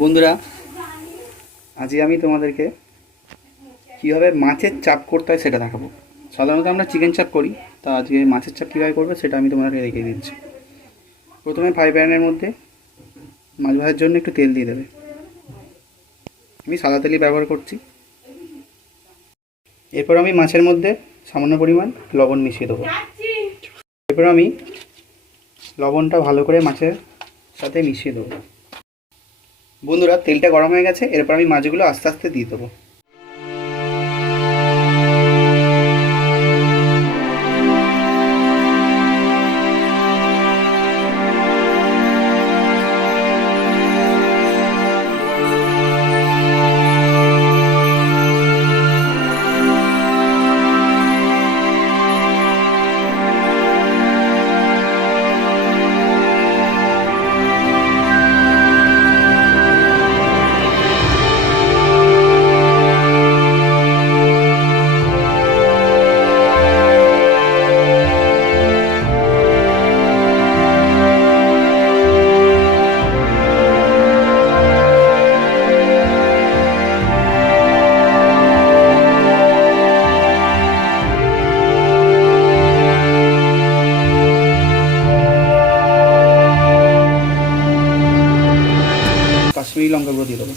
বন্ধুরা, আজকে আমি তোমাদেরকে কীভাবে মাছের চাপ করতে হয় সেটা দেখাবো। সাধারণত আমরা চিকেন চাপ করি, তা আজকে মাছের চাপ কীভাবে করবে সেটা আমি তোমাদেরকে দেখিয়ে দিচ্ছি। প্রথমে ফ্রাই প্যানের মধ্যে মাছ ভাজার জন্য একটু তেল দিয়ে দেবে। আমি সাদা তেলই ব্যবহার করছি। এরপর আমি মাছের মধ্যে সামান্য পরিমাণ লবণ মিশিয়ে দেবো। এরপর আমি লবণটা ভালো করে মাছের সাথে মিশিয়ে দেবো। বন্ধুরা, তেলটা গরম হয়ে গেছে। এরপর আমি মাছগুলো আস্তে আস্তে দিয়ে দেবো। কাশ্মীরি লঙ্কা গুঁড়ো দিয়ে দেবো।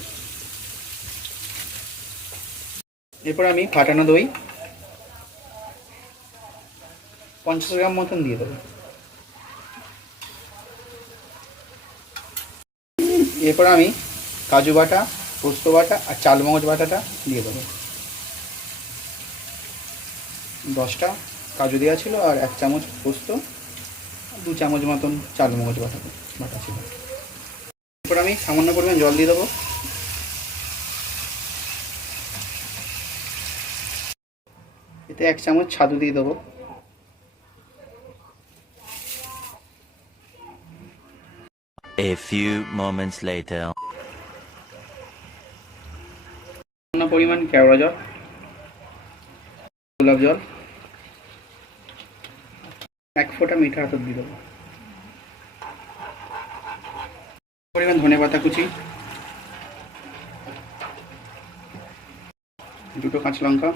এরপর আমি ফাটানো দই 50 গ্রাম মতন দিয়ে দেবো। এরপর আমি কাজু বাটা, পোস্ত বাটা আর চালমগজ বাটাটা দিয়ে দেবো। 10টা কাজু দেওয়া ছিল আর 1 চামচ পোস্ত, 2 চামচ মতন চালমগজ বাটা ছিল। এরপর আমি সামান্য পরিমাণ জল দিয়ে দেবো। এতে 1 চামচ ছাতু দিয়ে দেবো। A few moments later. সামান্য পরিমাণ কেওড়া জল, গোলাপ জল, 1 ফোঁটা মিঠা আতর দিয়ে দেবো। পরিমাণ ধনেপাতা কুচি, 2টো কাঁচা লঙ্কা,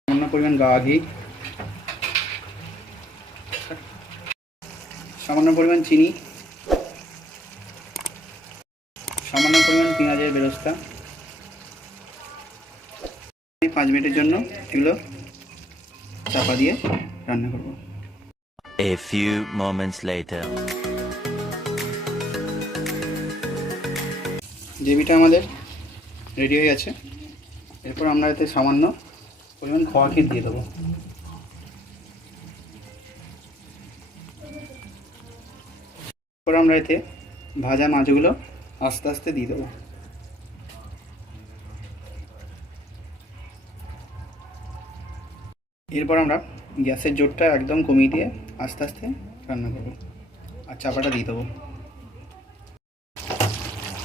সামান্য পরিমাণ গাওয়া ঘি, সামান্য পরিমাণ চিনি, সামান্য পরিমাণ পেঁয়াজের বেরেস্তা। 5 মিনিটের জন্য এগুলো চাপা দিয়ে রান্না করব। A few moments later. গ্রেভিটা আমাদের রেডি হয়ে গেছে। এরপর আমরা এতে সামান্য পরিমাণ খোয়া ক্ষীর দিয়ে দেবো। এরপর আমরা এতে ভাজা মাছগুলো আস্তে আস্তে দিয়ে দেবো। এরপর আমরা গ্যাসের জোরটা একদম কমিয়ে দিয়ে আস্তে আস্তে রান্না করব আর চাপাটা দিয়ে দেবো।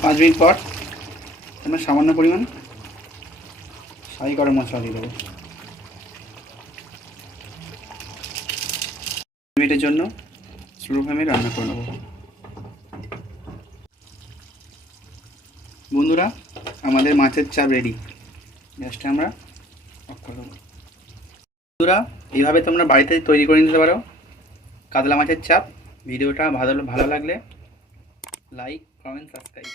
5 মিনিট পর আমরা সামান্য পরিমাণ শাহি গরম মশলা দিয়ে দেবো। 2 মিনিটের জন্য স্লো ফ্লেমে রান্না করে নেব। বন্ধুরা, আমাদের মাছের চাপ রেডি। গ্যাসটা আমরা অফ করে দেবো। বন্ধুরা, এইভাবে তোমরা বাড়িতে তৈরি করে নিতে পারো কাতলা মাছের চাপ। ভিডিওটা ভালো লাগলে লাইক, কমেন্ট, সাবস্ক্রাইব।